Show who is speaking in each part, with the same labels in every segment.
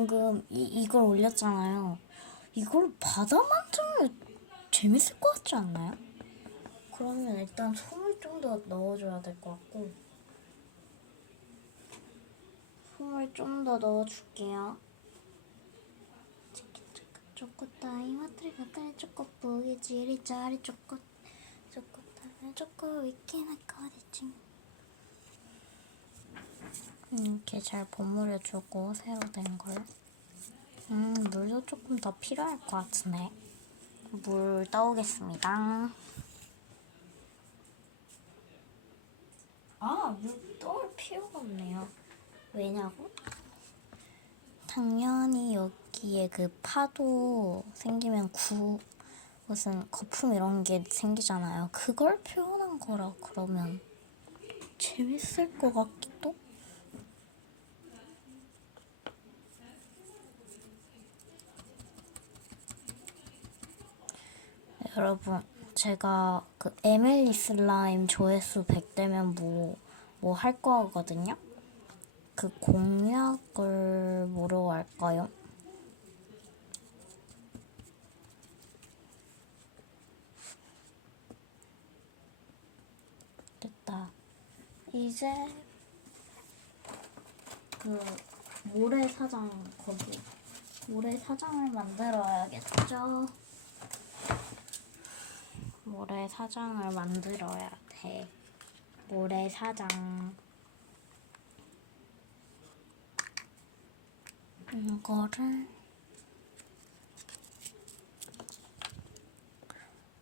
Speaker 1: 방금 이, 이걸 올렸잖아요. 이걸 바다 만들면 재밌을 것 같지 않나요? 그러면 일단 솜을 좀 더 넣어줘야 될 것 같고 솜을 좀 더 넣어줄게요. 초코 따위 마트리 가따리 초코 뿌기 지리 짜리 초코 초코 따위 초코 위키나 거리지 이렇게 잘 버무려주고 새로 된 걸. 음 물도 조금 더 필요할 것 같은데 물 떠오겠습니다. 아, 물 떠올 필요가 없네요. 왜냐고? 당연히 여기에 그 파도 생기면 구 무슨 거품 이런 게 생기잖아요. 그걸 표현한 거라 그러면 재밌을 것 같기도. 여러분, 제가 그 에밀리 슬라임 조회수 100되면 뭐, 뭐 할 거거든요? 그 공약을 뭐라고 할까요? 됐다. 이제 그 모래사장 거기 모래사장을 만들어야겠죠? 모래사장을 만들어야 돼. 모래사장. 이거를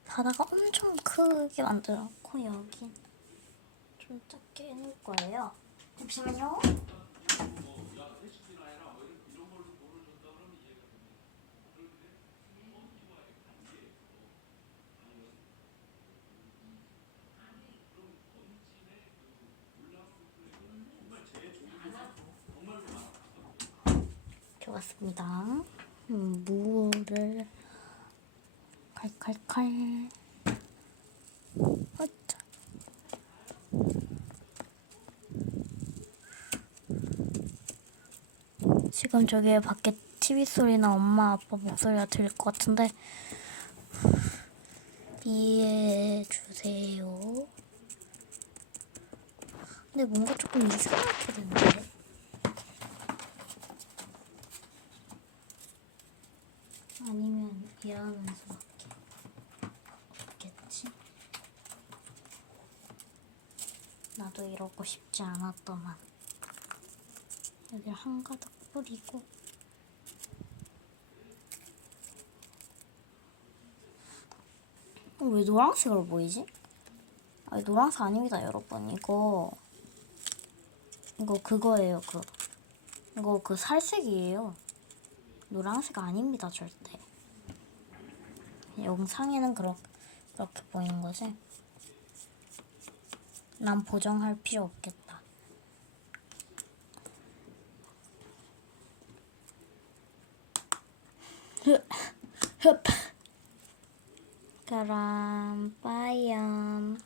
Speaker 1: 바다가 엄청 크게 만들었고 여기 좀 작게 해놓을 거예요. 잠시만요. 좋았습니다. 음, 무를 칼칼칼. 어짜. 지금 저기 밖에 TV 소리나 엄마 아빠 목소리가 들릴 것 같은데 이해해 주세요. 근데 뭔가 조금 이상하게 됐는데. 이러면서밖에 없겠지? 나도 이러고 싶지 않았더만. 여기 한 가닥 뿌리고. 어, 왜 노란색으로 보이지? 아니 노란색 아닙니다 여러분. 이거 이거 그거예요 그. 이거 그 살색이에요. 노란색 아닙니다 절대 영상에는 그렇, 그렇게 보이는 거지? 난 보정할 필요 없겠다. 흡, 흡. 그럼 빠이염